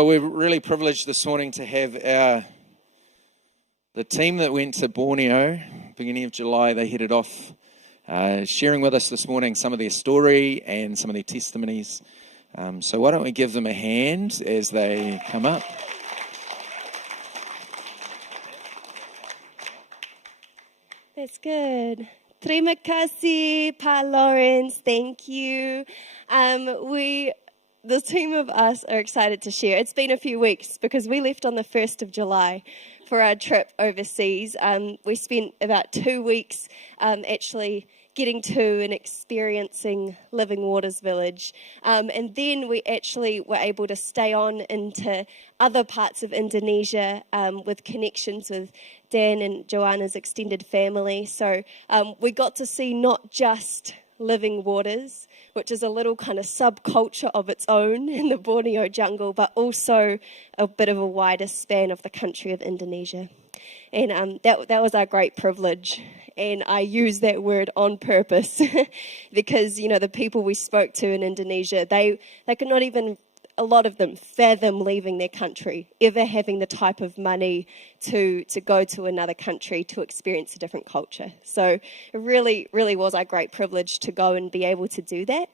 Well, we're really privileged this morning to have the team that went to Borneo, beginning of July. They headed off, sharing with us this morning some of their story and some of their testimonies. So why don't we give them a hand as they come up? That's good. Terima kasih, Pa Lawrence. Thank you. The team of us are excited to share. It's been a few weeks because we left on the 1st of July for our trip overseas. We spent about 2 weeks actually getting to and experiencing Living Waters Village. And then we actually were able to stay on into other parts of Indonesia with connections with Dan and Joanna's extended family. So we got to see not just Living Waters, which is a little kind of subculture of its own in the Borneo jungle, but also a bit of a wider span of the country of Indonesia. And that was our great privilege. And I use that word on purpose because, you know, the people we spoke to in Indonesia, they could not even, a lot of them, fathom leaving their country, ever having the type of money to go to another country to experience a different culture. So it really, really was our great privilege to go and be able to do that.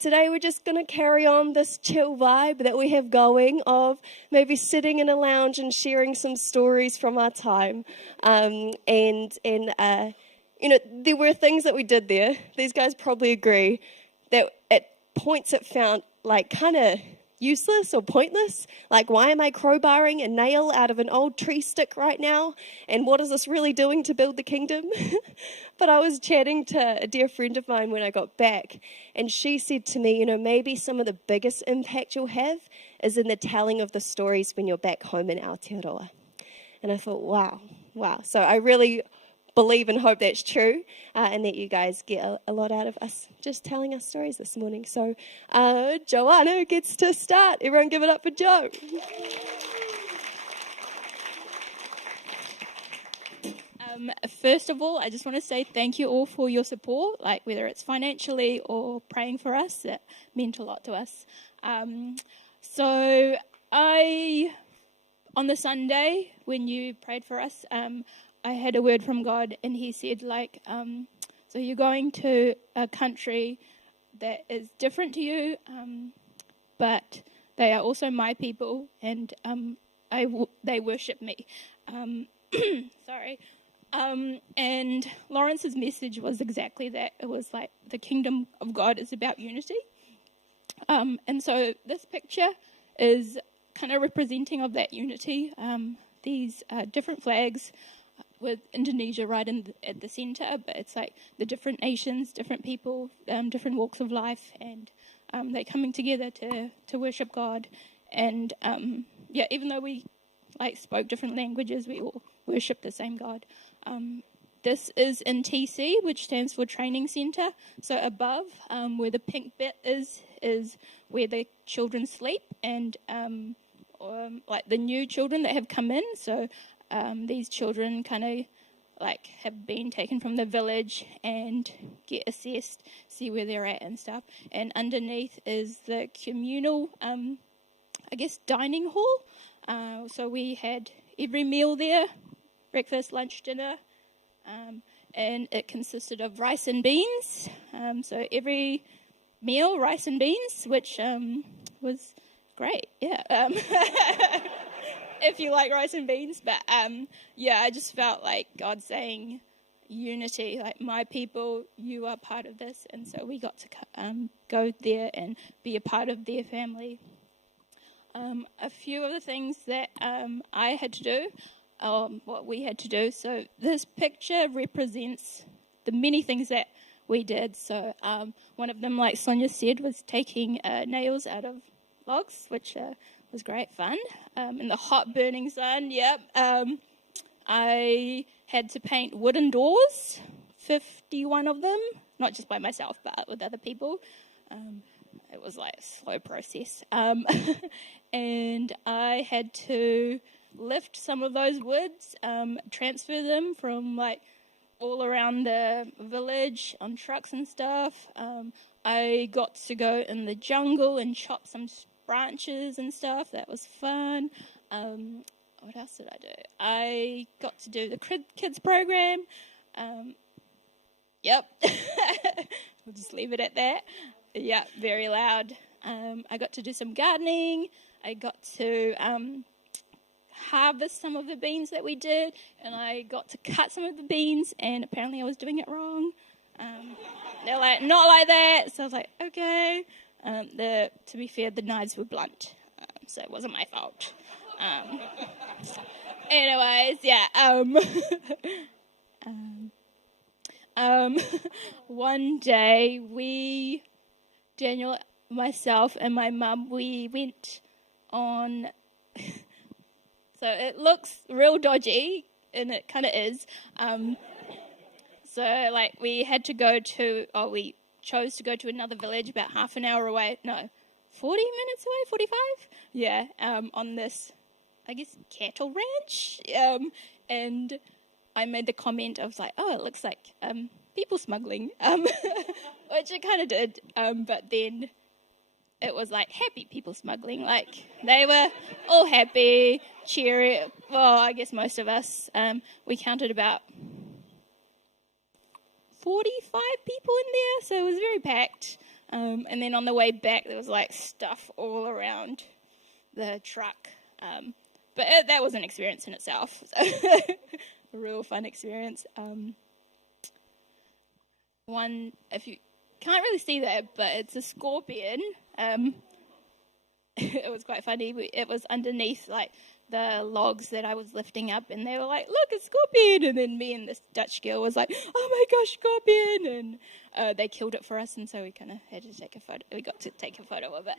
Today we're just going to carry on this chill vibe that we have going of maybe sitting in a lounge and sharing some stories from our time. You know, there were things that we did there. These guys probably agree that at points it found like kind of useless or pointless. Like, why am I crowbarring a nail out of an old tree stick right now? And what is this really doing to build the kingdom? But I was chatting to a dear friend of mine when I got back, and she said to me, you know, maybe some of the biggest impact you'll have is in the telling of the stories when you're back home in Aotearoa. And I thought, wow. So I really believe and hope that's true, and that you guys get a lot out of us just telling us stories this morning. So Joanna gets to start. Everyone give it up for Jo. First of all, I just want to say thank you all for your support, like whether it's financially or praying for us. That meant a lot to us. So on the Sunday when you prayed for us, I had a word from God, and he said, like, so you're going to a country that is different to you, but they are also my people, and they worship me. Sorry. And Lawrence's message was exactly that. It was like the kingdom of God is about unity. And so this picture is kind of representing of that unity. These different flags with Indonesia right at the centre, but it's like the different nations, different people, different walks of life, and they're coming together to worship God. And even though we like spoke different languages, we all worship the same God. This is in TC, which stands for Training Centre. So above, where the pink bit is where the children sleep, and like the new children that have come in. So these children kind of like have been taken from the village and get assessed, see where they're at and stuff. And underneath is the communal, dining hall. So we had every meal there, breakfast, lunch, dinner, and it consisted of rice and beans. So every meal, rice and beans, which was great, yeah. If you like rice and beans, but I just felt like God saying unity, like my people, you are part of this, and so we got to go there and be a part of their family. A few of the things that I had to do, what we had to do. So this picture represents the many things that we did. So one of them, like Sonya said, was taking nails out of logs, which was great fun. In the hot burning sun, I had to paint wooden doors, 51 of them, not just by myself, but with other people. It was like a slow process. And I had to lift some of those woods, transfer them from like all around the village on trucks and stuff. I got to go in the jungle and chop some branches and stuff. That was fun. What else did I do? I got to do the kids program. Yep. We'll just leave it at that. Yeah, very loud. I got to do some gardening. I got to harvest some of the beans that we did, and I got to cut some of the beans, and apparently I was doing it wrong. They're like, not like that. So I was like, okay. To be fair, the knives were blunt, so it wasn't my fault. Anyways, yeah. One day, Daniel, myself, and my mum, we went on. So it looks real dodgy, and it kind of is. So, like, we chose to go to another village about half an hour away. No, 40 minutes away, 45? Yeah, on this, I guess, cattle ranch. And I made the comment, I was like, oh, it looks like people smuggling, which it kind of did. But then it was like happy people smuggling. Like, they were all happy, cheery. Well, I guess most of us, we counted about 45 people in there, so it was very packed. And then on the way back, there was like stuff all around the truck. But that was an experience in itself. So a real fun experience. One, if you can't really see that, but it's a scorpion. It was quite funny. It was underneath like the logs that I was lifting up, and they were like, look, a scorpion. And then me and this Dutch girl was like, oh my gosh, scorpion. And they killed it for us, and so we kind of had to take a photo. We got to take a photo of it.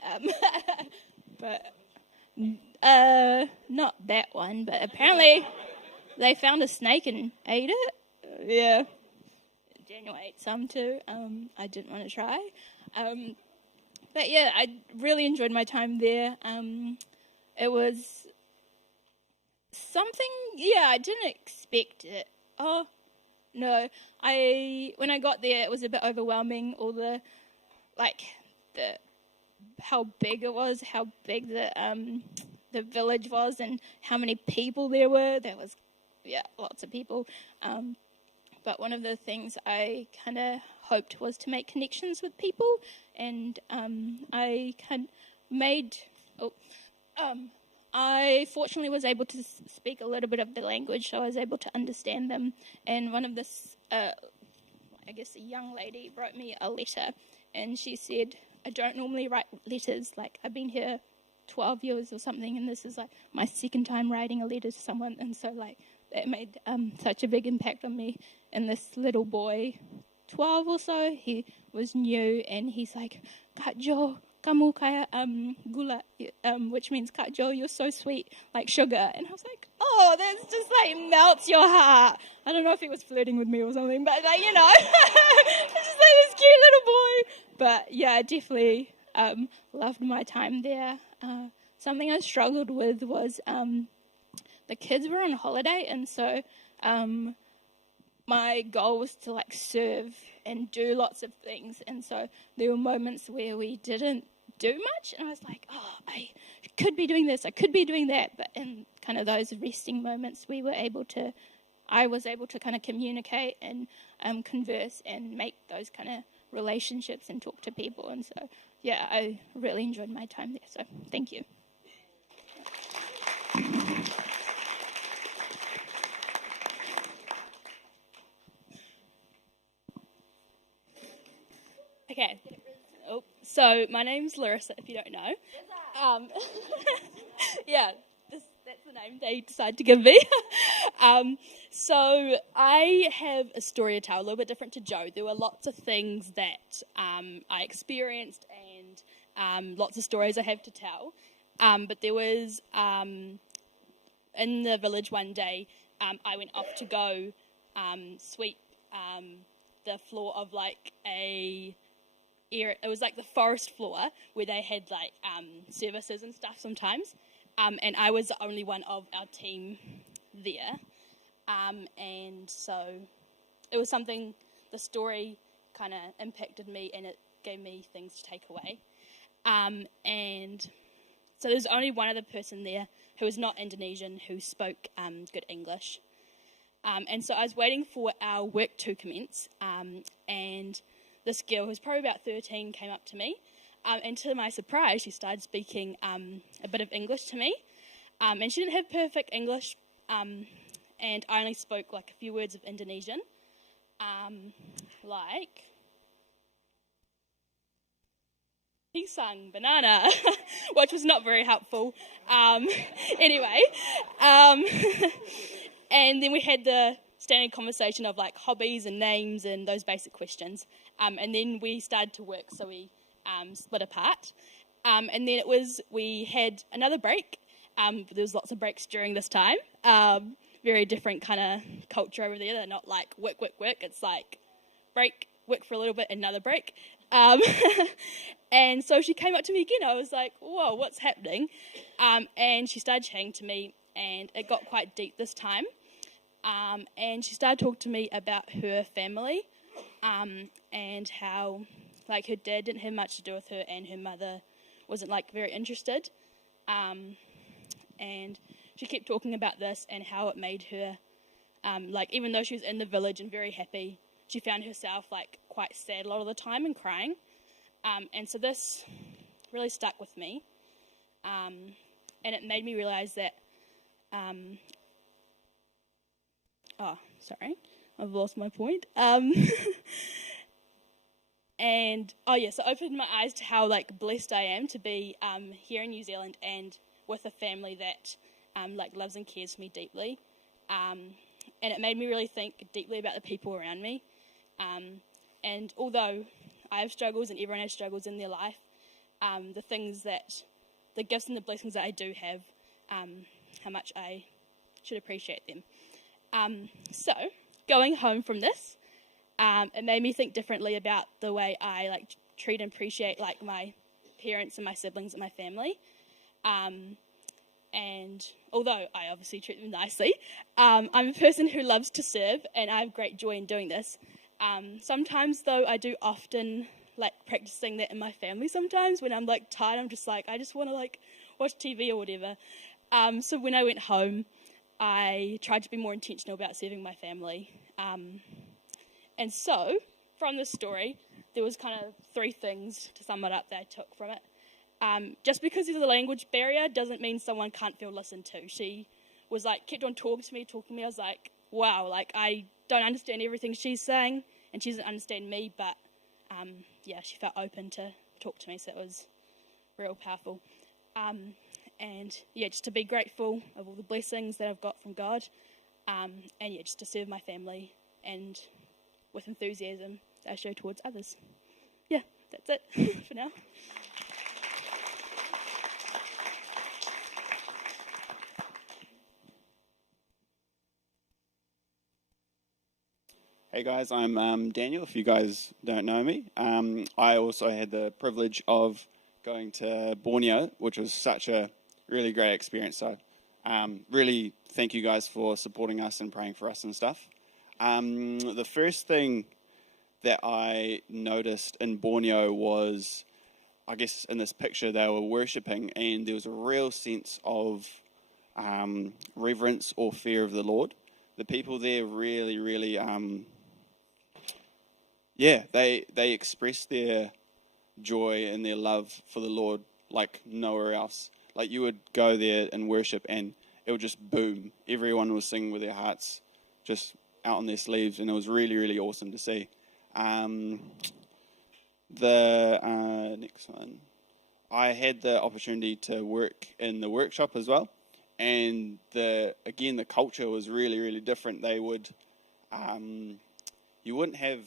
But not that one, but apparently they found a snake and ate it. Yeah. Daniel ate some too. I didn't want to try. But yeah, I really enjoyed my time there. It was something, I didn't expect it. Oh, no. When I got there, it was a bit overwhelming. All how big it was, how big the village was, and how many people there were. There was, lots of people. But one of the things I kind of hoped was to make connections with people, and I fortunately was able to speak a little bit of the language, so I was able to understand them. And one of this, I guess a young lady, wrote me a letter, and she said, I don't normally write letters, like I've been here 12 years or something, and this is like my second time writing a letter to someone, and so like that made such a big impact on me. And this little boy, 12 or so, he was new, and he's like, Kak Jo, kamu kaya gula, which means Kak Jo, you're so sweet, like sugar. And I was like, oh, that's just like melts your heart. I don't know if he was flirting with me or something, but like, just like this cute little boy. But yeah, I definitely loved my time there. Something I struggled with was the kids were on holiday, and so my goal was to like serve and do lots of things, and so there were moments where we didn't do much, and I was like, oh, I could be doing this, I could be doing that, but in kind of those resting moments, I was able to kind of communicate and converse and make those kind of relationships and talk to people, and so yeah, I really enjoyed my time there, so thank you. Okay, so my name's Larissa, if you don't know. That's the name they decided to give me. So I have a story to tell, a little bit different to Joe. There were lots of things that I experienced and lots of stories I have to tell. But there was, in the village one day, I went off to go sweep the floor of like it was like the forest floor where they had like services and stuff sometimes, and I was the only one of our team there, and so it was something, the story kind of impacted me, and it gave me things to take away, and So there was only one other person there who was not Indonesian who spoke good English. And so I was waiting for our work to commence, and this girl, who was probably about 13, came up to me. And to my surprise, she started speaking a bit of English to me. And she didn't have perfect English, and I only spoke like a few words of Indonesian, like pisang, banana, which was not very helpful. Anyway, and then we had the standard conversation of like hobbies and names and those basic questions. And then we started to work, so we split apart. And then we had another break. There was lots of breaks during this time. Very different kind of culture over there. They're not like work. It's like break, work for a little bit, another break. And so she came up to me again. I was like, whoa, what's happening? And she started chatting to me, and it got quite deep this time. And she started talking to me about her family, and how like her dad didn't have much to do with her, and her mother wasn't like very interested. And she kept talking about this and how it made her, like even though she was in the village and very happy, she found herself like quite sad a lot of the time and crying. And so this really stuck with me. And it made me realise that, I've lost my point. So it opened my eyes to how like blessed I am to be here in New Zealand and with a family that like loves and cares for me deeply. And it made me really think deeply about the people around me. And although I have struggles and everyone has struggles in their life, the gifts and the blessings that I do have, how much I should appreciate them. So going home from this, it made me think differently about the way I like treat and appreciate like my parents and my siblings and my family. And although I obviously treat them nicely, I'm a person who loves to serve, and I have great joy in doing this. Sometimes though, I do often like practicing that in my family sometimes when I'm like tired. I'm just like, I just want to like watch TV or whatever. So when I went home, I tried to be more intentional about serving my family. And so from this story, there was kind of 3 things to sum it up that I took from it. Just because there's a language barrier doesn't mean someone can't feel listened to. She was like, kept on talking to me. I was like, wow, like I don't understand everything she's saying, and she doesn't understand me, but she felt open to talk to me, so it was real powerful. Just to be grateful of all the blessings that I've got from God, just to serve my family and with enthusiasm that I show towards others. Yeah, that's it for now. Hey guys, I'm Daniel, if you guys don't know me. I also had the privilege of going to Borneo, which was such a really great experience. So really thank you guys for supporting us and praying for us and stuff. The first thing that I noticed in Borneo was, I guess in this picture they were worshipping, and there was a real sense of reverence or fear of the Lord. The people there really they express their joy and their love for the Lord like nowhere else. Like you would go there and worship and it would just boom. Everyone was singing with their hearts just out on their sleeves, and it was really awesome to see. The next one. I had the opportunity to work in the workshop as well, and the culture was really different. They would, you wouldn't have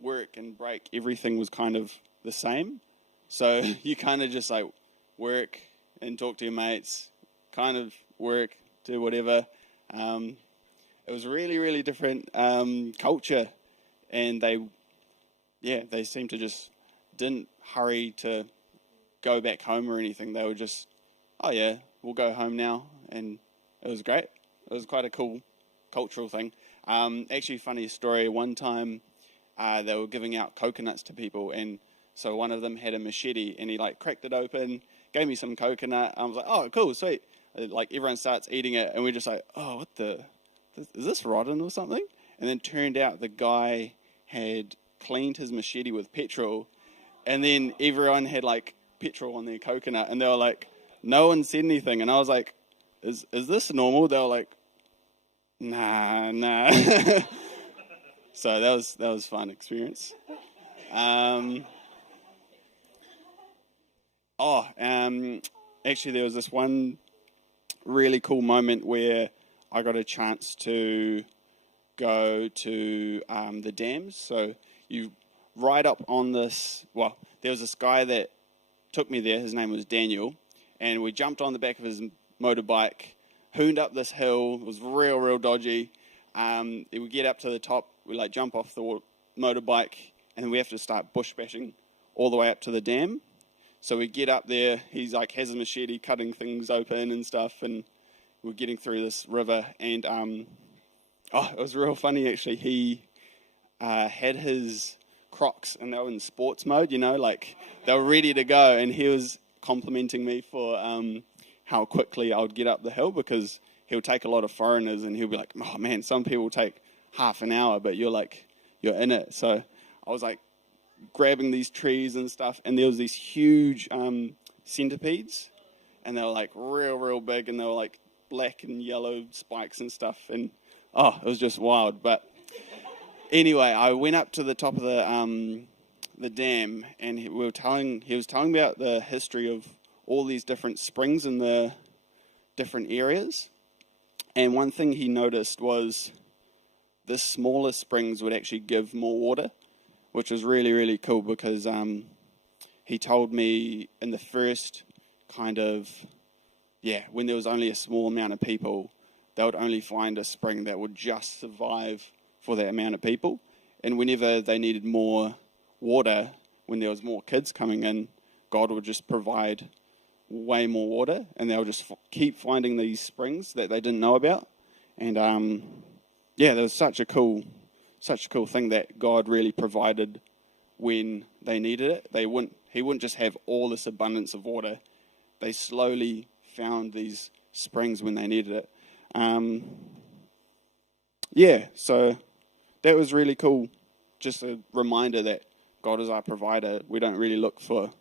work and break. Everything was kind of the same. So you kind of just like work and talk to your mates, kind of work, do whatever. It was really different culture, and they seemed to just didn't hurry to go back home or anything. They were just, oh yeah, we'll go home now, and it was great. It was quite a cool cultural thing. Actually, funny story. One time, they were giving out coconuts to people, and so one of them had a machete, and he like cracked it open, gave me some coconut. I was like, oh, cool, sweet. Like, everyone starts eating it, and we're just like, oh, is this rotten or something? And then it turned out the guy had cleaned his machete with petrol, and then everyone had, like, petrol on their coconut, and they were like, no one said anything. And I was like, is this normal? They were like, nah. So that was a fun experience. Actually, there was this one really cool moment where I got a chance to go to the dams. So you ride up on this, well, there was this guy that took me there. His name was Daniel, and we jumped on the back of his motorbike, hooned up this hill. It was real dodgy. We get up to the top, we like jump off the motorbike, and then we have to start bush bashing all the way up to the dam. So we get up there, he's like has a machete cutting things open and stuff, and we're getting through this river, and it was real funny actually. He had his Crocs, and they were in sports mode, like they were ready to go, and he was complimenting me for how quickly I would get up the hill, because he'll take a lot of foreigners, and he'll be like, oh man, some people take half an hour, but you're in it. So I was like grabbing these trees and stuff, and there was these huge centipedes, and they were like real big, and they were like black and yellow spikes and stuff, and it was just wild. But anyway, I went up to the top of the dam, and he was telling me about the history of all these different springs in the different areas. And one thing he noticed was the smaller springs would actually give more water, which was really cool, because he told me in the first when there was only a small amount of people, they would only find a spring that would just survive for that amount of people. And whenever they needed more water, when there was more kids coming in, God would just provide way more water, and they would just keep finding these springs that they didn't know about. And there was such a cool thing that God really provided when they needed it. He wouldn't just have all this abundance of water. They slowly found these springs when they needed it. So that was really cool. Just a reminder that God is our provider. We don't really look for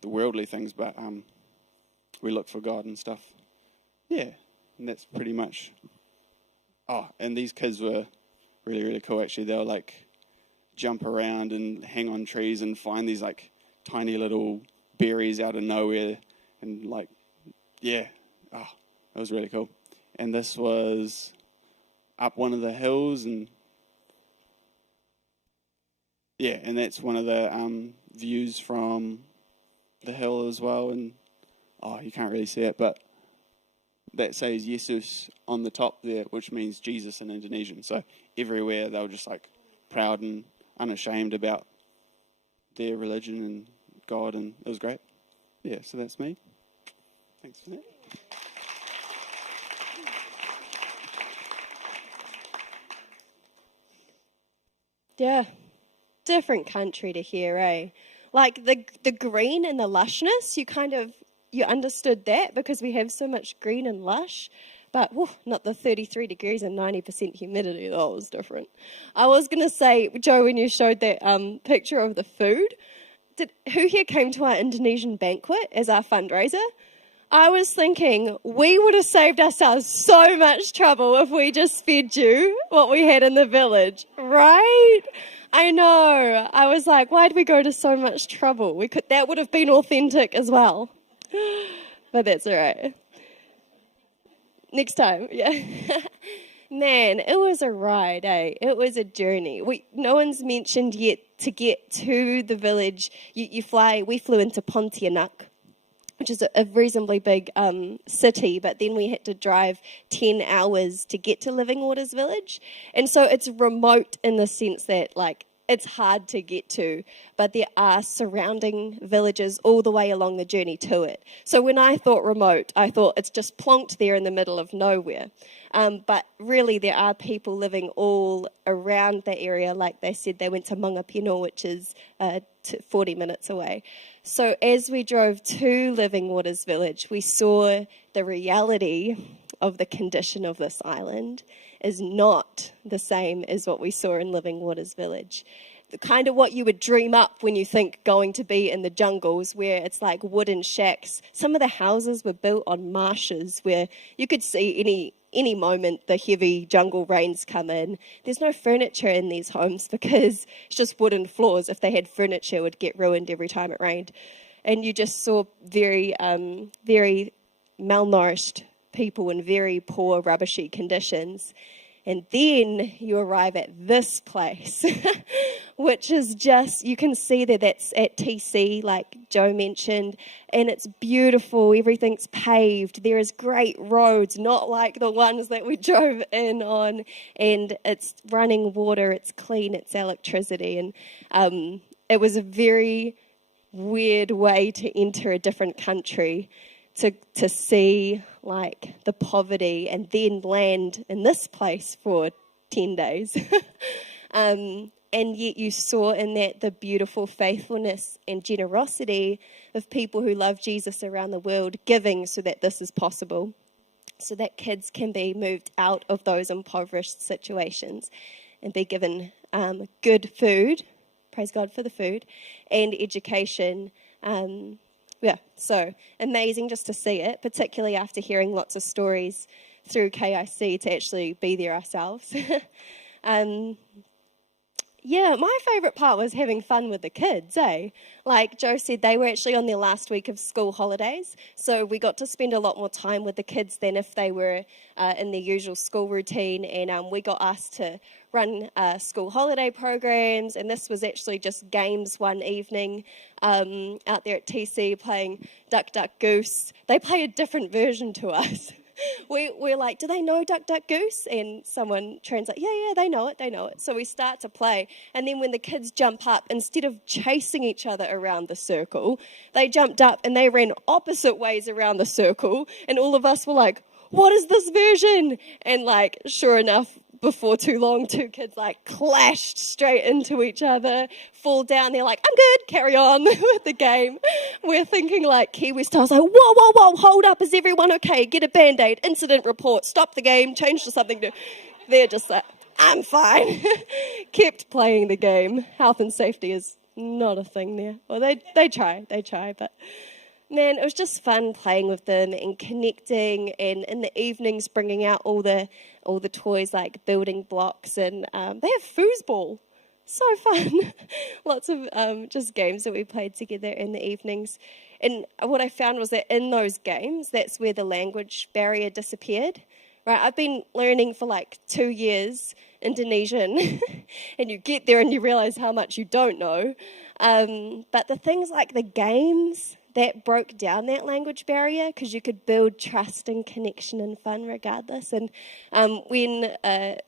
the worldly things, but we look for God and stuff. Yeah, and that's pretty much. Oh, and these kids were really cool actually. They were like jump around and hang on trees and find these like tiny little berries out of nowhere, and it was really cool. And this was up one of the hills, and and that's one of the views from the hill as well. And you can't really see it, but that says Jesus on the top there, which means Jesus in Indonesian. So everywhere they were just like proud and unashamed about their religion and God, and it was great. Yeah, so that's me. Thanks for that. Yeah, different country to hear, eh? Like the green and the lushness, you understood that because we have so much green and lush, but not the 33 degrees and 90% humidity. That was different. I was going to say, Joe, when you showed that picture of the food, who here came to our Indonesian banquet as our fundraiser? I was thinking we would have saved ourselves so much trouble if we just fed you what we had in the village, right? I know. I was like, why did we go to so much trouble? That would have been authentic as well. But that's all right. Next time, yeah. Man, it was a ride, eh? It was a journey. No one's mentioned yet to get to the village. We flew into Pontianak, which is a reasonably big city, but then we had to drive 10 hours to get to Living Waters Village. And so it's remote in the sense that, like, it's hard to get to, but there are surrounding villages all the way along the journey to it. So when I thought remote, I thought it's just plonked there in the middle of nowhere. But really there are people living all around the area. Like they said, they went to Mangapino, which is 40 minutes away. So as we drove to Living Waters Village, we saw the reality of the condition of this island is not the same as what we saw in Living Waters Village. The kind of what you would dream up when you think going to be in the jungles, where it's like wooden shacks. Some of the houses were built on marshes where you could see any moment the heavy jungle rains come in. There's no furniture in these homes because it's just wooden floors. If they had furniture, it would get ruined every time it rained. And you just saw very, very malnourished people in very poor, rubbishy conditions. And then you arrive at this place, which is just, you can see that that's at TC, like Joe mentioned, and it's beautiful. Everything's paved. There is great roads, not like the ones that we drove in on, and it's running water, it's clean, it's electricity. And it was a very weird way to enter a different country, to see like the poverty and then land in this place for 10 days. And yet you saw in that the beautiful faithfulness and generosity of people who love Jesus around the world, giving so that this is possible, so that kids can be moved out of those impoverished situations and be given good food, praise God for the food, and education. Yeah, so amazing just to see it, particularly after hearing lots of stories through KIC to actually be there ourselves. Yeah, my favourite part was having fun with the kids, eh? Like Joe said, they were actually on their last week of school holidays, so we got to spend a lot more time with the kids than if they were in their usual school routine, and we got asked to run school holiday programs, and this was actually just games one evening out there at TC playing Duck, Duck, Goose. They play a different version to us. We're like, do they know Duck, Duck, Goose? And someone translates, yeah, they know it. So we start to play. And then when the kids jump up, instead of chasing each other around the circle, they jumped up and they ran opposite ways around the circle. And all of us were like, what is this version? And like, sure enough, before too long, two kids like clashed straight into each other, fall down. They're like, I'm good, carry on with the game. We're thinking like Kiwi styles, like, whoa, hold up, is everyone okay? Get a Band-Aid, incident report, stop the game, change to something new. They're just like, I'm fine. Kept playing the game. Health and safety is not a thing there. Well, they try, but man, it was just fun playing with them and connecting, and in the evenings bringing out all the toys like building blocks, and they have foosball. So fun. Lots of just games that we played together in the evenings. And what I found was that in those games, that's where the language barrier disappeared. Right? I've been learning for like 2 years Indonesian, and you get there and you realize how much you don't know. But the things like the games, that broke down that language barrier, because you could build trust and connection and fun regardless. And when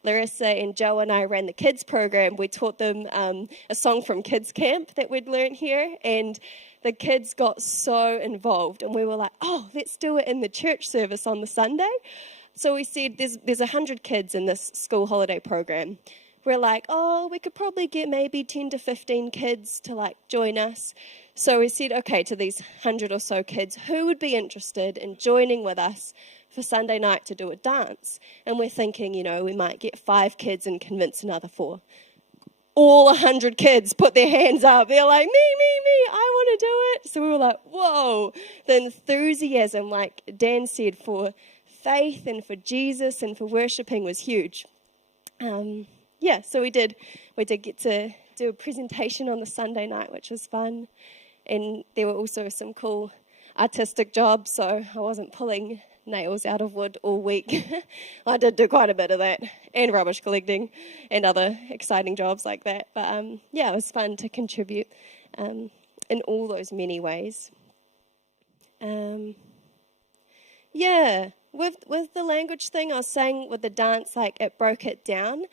Larissa and Joe and I ran the kids program, we taught them a song from kids camp that we'd learned here, and the kids got so involved, and we were like, oh, let's do it in the church service on the Sunday. So we said there's 100 kids in this school holiday program. We're like, oh, we could probably get maybe 10 to 15 kids to like join us. So we said, okay, to these 100 or so kids, who would be interested in joining with us for Sunday night to do a dance? And we're thinking, we might get 5 kids and convince another 4. All 100 kids put their hands up. They're like, me, I want to do it. So we were like, whoa. The enthusiasm, like Dan said, for faith and for Jesus and for worshipping was huge. So we did get to do a presentation on the Sunday night, which was fun. And there were also some cool artistic jobs, so I wasn't pulling nails out of wood all week. I did do quite a bit of that, and rubbish collecting, and other exciting jobs like that. But it was fun to contribute in all those many ways. With the language thing, I was saying with the dance, like it broke it down.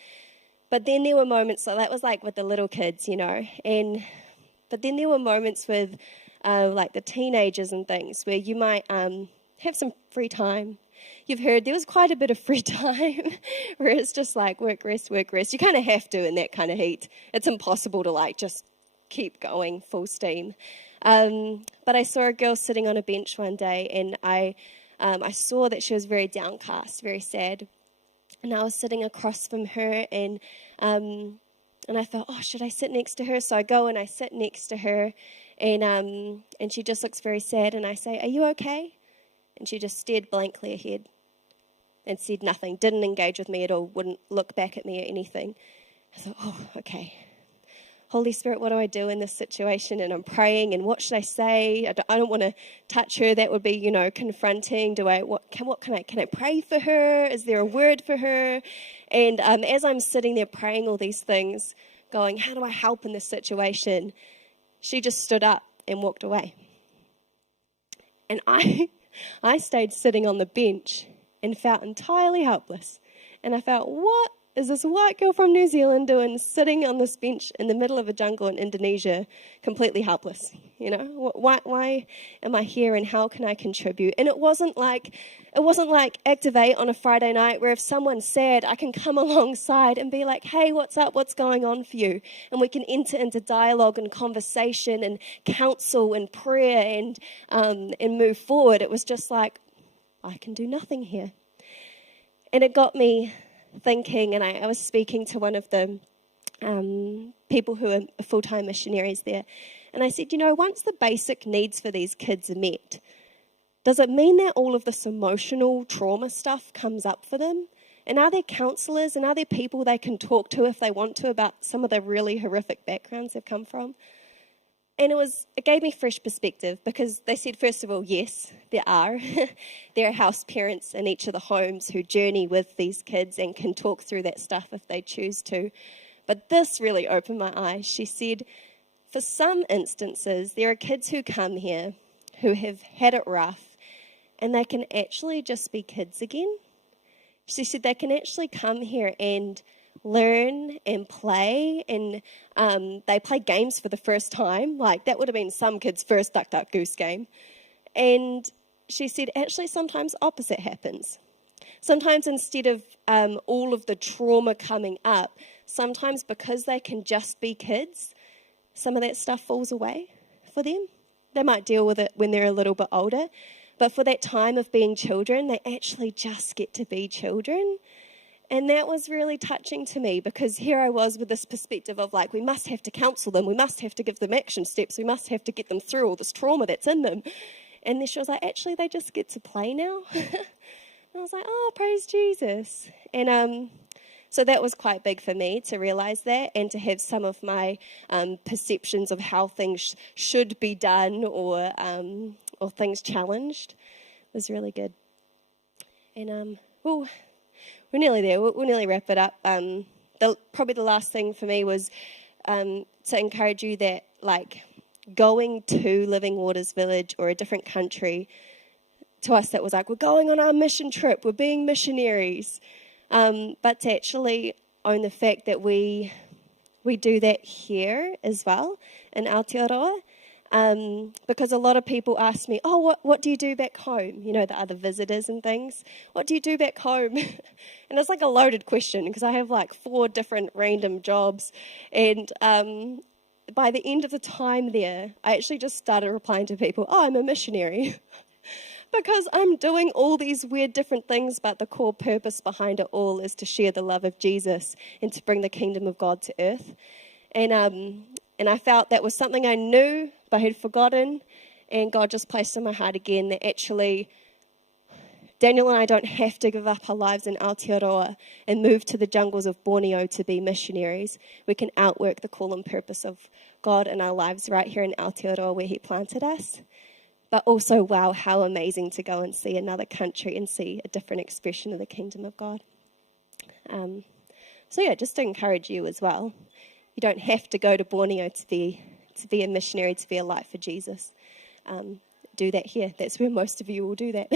But then there were moments, so that was like with the little kids, but then there were moments with like the teenagers and things where you might have some free time. You've heard there was quite a bit of free time where it's just like work, rest. You kind of have to in that kind of heat. It's impossible to like just keep going full steam. But I saw a girl sitting on a bench one day, and I saw that she was very downcast, very sad. And I was sitting across from her, and I thought, oh, should I sit next to her? So I go and I sit next to her, and she just looks very sad. And I say, are you okay? And she just stared blankly ahead and said nothing, didn't engage with me at all, wouldn't look back at me or anything. I thought, oh, okay. Holy Spirit, what do I do in this situation? And I'm praying, and what should I say? I don't want to touch her. That would be, confronting. Can I pray for her? Is there a word for her? And as I'm sitting there praying all these things, going, how do I help in this situation? She just stood up and walked away. And I stayed sitting on the bench and felt entirely helpless. And I felt, what is this white girl from New Zealand doing sitting on this bench in the middle of a jungle in Indonesia, completely helpless? Why am I here, and how can I contribute? And it wasn't like Activate on a Friday night where if someone's sad, I can come alongside and be like, hey, what's up? What's going on for you? And we can enter into dialogue and conversation and counsel and prayer and move forward. It was just like, I can do nothing here. And it got me thinking, and I was speaking to one of the people who are full-time missionaries there, and I said, once the basic needs for these kids are met, does it mean that all of this emotional trauma stuff comes up for them? And are there counselors, and are there people they can talk to if they want to about some of the really horrific backgrounds they've come from? And it gave me fresh perspective, because they said, first of all, yes, there are. There are house parents in each of the homes who journey with these kids and can talk through that stuff if they choose to. But this really opened my eyes. She said, for some instances, there are kids who come here who have had it rough, and they can actually just be kids again. She said they can actually come here and learn and play, and they play games for the first time. Like, that would have been some kids' first Duck Duck Goose game. And she said, actually, sometimes opposite happens. Sometimes instead of all of the trauma coming up, sometimes because they can just be kids, some of that stuff falls away for them. They might deal with it when they're a little bit older, but for that time of being children, they actually just get to be children. And that was really touching to me, because here I was with this perspective of like, we must have to counsel them, we must have to give them action steps, we must have to get them through all this trauma that's in them. And then she was like, actually, they just get to play now. And I was like, oh, praise Jesus. And so that was quite big for me to realize that, and to have some of my perceptions of how things should be done or things challenged was really good. And we're nearly there. We'll nearly wrap it up. Probably the last thing for me was to encourage you that, like, going to Living Waters Village or a different country, to us that was like, we're going on our mission trip, we're being missionaries. But to actually own the fact that we do that here as well in Aotearoa. Because a lot of people ask me, oh, what do you do back home? The other visitors and things. What do you do back home? And it's like a loaded question, because I have like 4 different random jobs. And by the end of the time there, I actually just started replying to people, oh, I'm a missionary. Because I'm doing all these weird different things, but the core purpose behind it all is to share the love of Jesus and to bring the kingdom of God to earth. And I felt that was something I knew but had forgotten, and God just placed in my heart again that actually Daniel and I don't have to give up our lives in Aotearoa and move to the jungles of Borneo to be missionaries. We can outwork the call and purpose of God in our lives right here in Aotearoa where He planted us. But also, wow, how amazing to go and see another country and see a different expression of the kingdom of God. So yeah, just to encourage you as well. You don't have to go to Borneo to be a missionary, to be a light for Jesus. Do that here. That's where most of you will do that.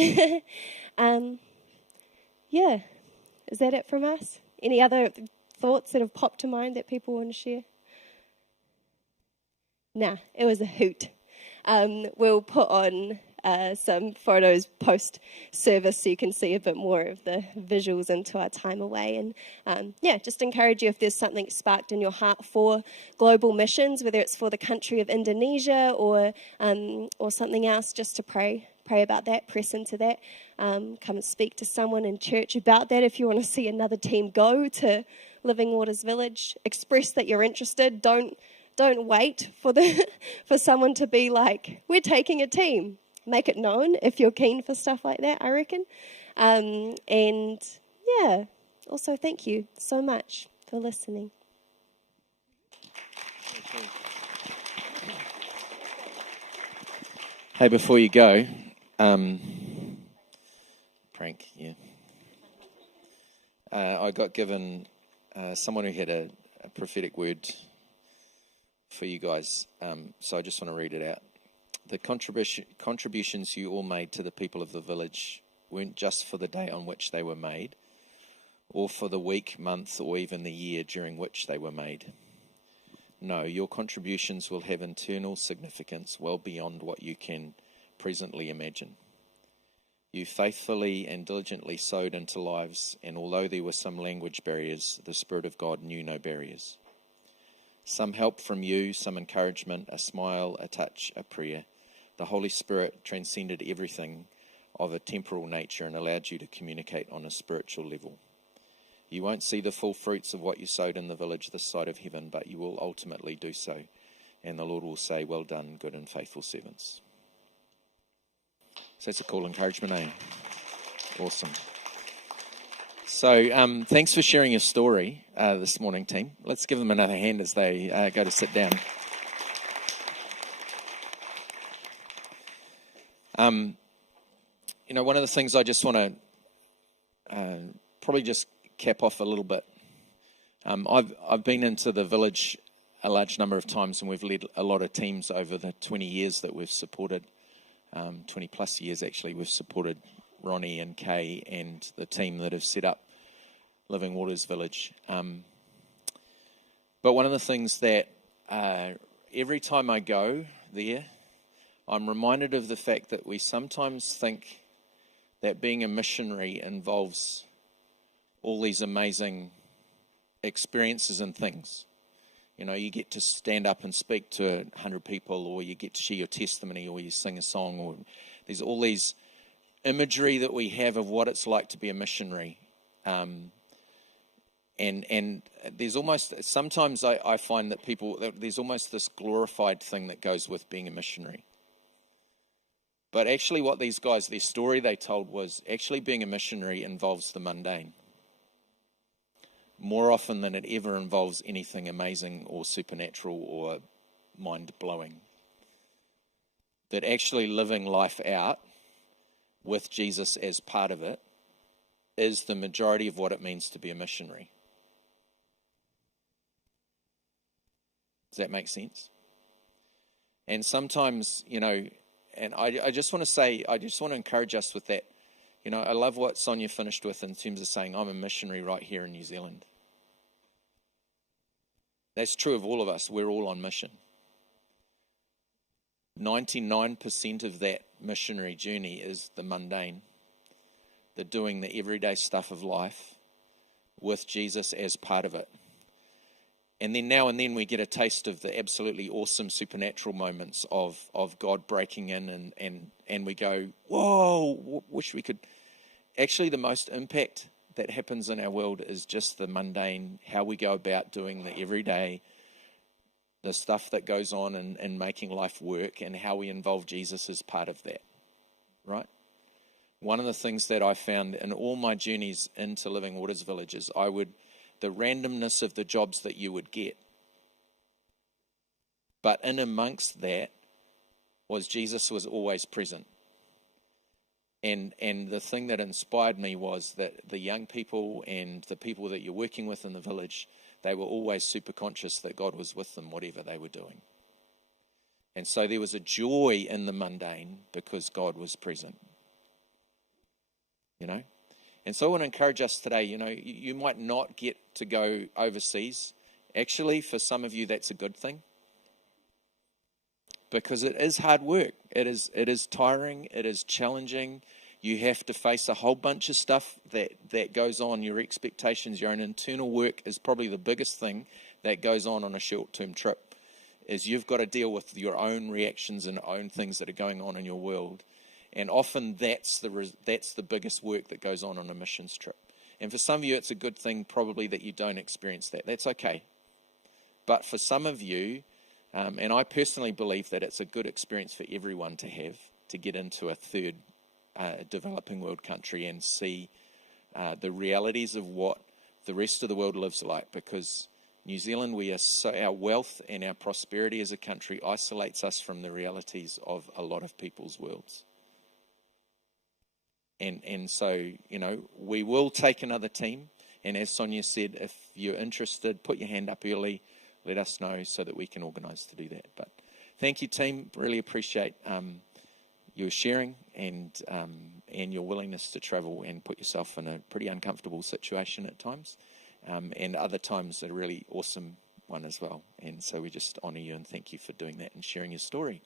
Yeah. Is that it from us? Any other thoughts that have popped to mind that people want to share? Nah, it was a hoot. We'll put on some photos post-service so you can see a bit more of the visuals into our time away. And just encourage you, if there's something sparked in your heart for global missions, whether it's for the country of Indonesia or something else, just to pray about that, press into that. Come and speak to someone in church about that. If you want to see another team go to Living Waters Village, express that you're interested. Don't wait for someone to be like, we're taking a team. Make it known if you're keen for stuff like that, I reckon. Also thank you so much for listening. Hey, before you go, prank, yeah. I got given someone who had a prophetic word for you guys, so I just want to read it out. The contributions you all made to the people of the village weren't just for the day on which they were made, or for the week, month, or even the year during which they were made. No, your contributions will have eternal significance well beyond what you can presently imagine. You faithfully and diligently sowed into lives, and although there were some language barriers, the Spirit of God knew no barriers. Some help from you, some encouragement, a smile, a touch, a prayer. The Holy Spirit transcended everything of a temporal nature and allowed you to communicate on a spiritual level. You won't see the full fruits of what you sowed in the village this side of heaven, but you will ultimately do so. And the Lord will say, well done, good and faithful servants. So that's a cool encouragement, eh? Awesome. So thanks for sharing your story this morning, team. Let's give them another hand as they go to sit down. One of the things I just want to probably just cap off a little bit. I've been into the village a large number of times, and we've led a lot of teams over the 20 years that we've supported, 20 plus years actually, we've supported Ronnie and Kay and the team that have set up Living Waters Village. But one of the things that every time I go there, I'm reminded of the fact that we sometimes think that being a missionary involves all these amazing experiences and things. You get to stand up and speak to 100 people, or you get to share your testimony, or you sing a song, or there's all these imagery that we have of what it's like to be a missionary. And there's almost, sometimes I find that there's almost this glorified thing that goes with being a missionary. But actually what these guys, their story they told was, actually being a missionary involves the mundane. More often than it ever involves anything amazing or supernatural or mind-blowing. That actually living life out with Jesus as part of it is the majority of what it means to be a missionary. Does that make sense? And sometimes, and I just want to say, I just want to encourage us with that. I love what Sonya finished with in terms of saying, I'm a missionary right here in New Zealand. That's true of all of us. We're all on mission. 99% of that missionary journey is the mundane, the doing the everyday stuff of life with Jesus as part of it. And then now and then we get a taste of the absolutely awesome supernatural moments of God breaking in and we go, whoa, wish we could. Actually, the most impact that happens in our world is just the mundane, how we go about doing the everyday, the stuff that goes on in making life work, and how we involve Jesus as part of that, right? One of the things that I found in all my journeys into Living Waters Village is the randomness of the jobs that you would get. But in amongst that was Jesus was always present. And the thing that inspired me was that the young people and the people that you're working with in the village, they were always super conscious that God was with them, whatever they were doing. And so there was a joy in the mundane because God was present. And so I want to encourage us today, you might not get to go overseas. Actually, for some of you, that's a good thing. Because it is hard work. It is tiring. It is challenging. You have to face a whole bunch of stuff that goes on. Your expectations, your own internal work is probably the biggest thing that goes on a short-term trip. Is you've got to deal with your own reactions and own things that are going on in your world. And often that's the biggest work that goes on a missions trip. And for some of you, it's a good thing probably that you don't experience that. That's okay. But for some of you, and I personally believe that it's a good experience for everyone to have, to get into a third developing world country and see the realities of what the rest of the world lives like. Because New Zealand, our wealth and our prosperity as a country isolates us from the realities of a lot of people's worlds. And so, we will take another team. And as Sonya said, if you're interested, put your hand up early. Let us know so that we can organise to do that. But thank you, team. Really appreciate your sharing and your willingness to travel and put yourself in a pretty uncomfortable situation at times. And other times a really awesome one as well. And so we just honour you and thank you for doing that and sharing your story.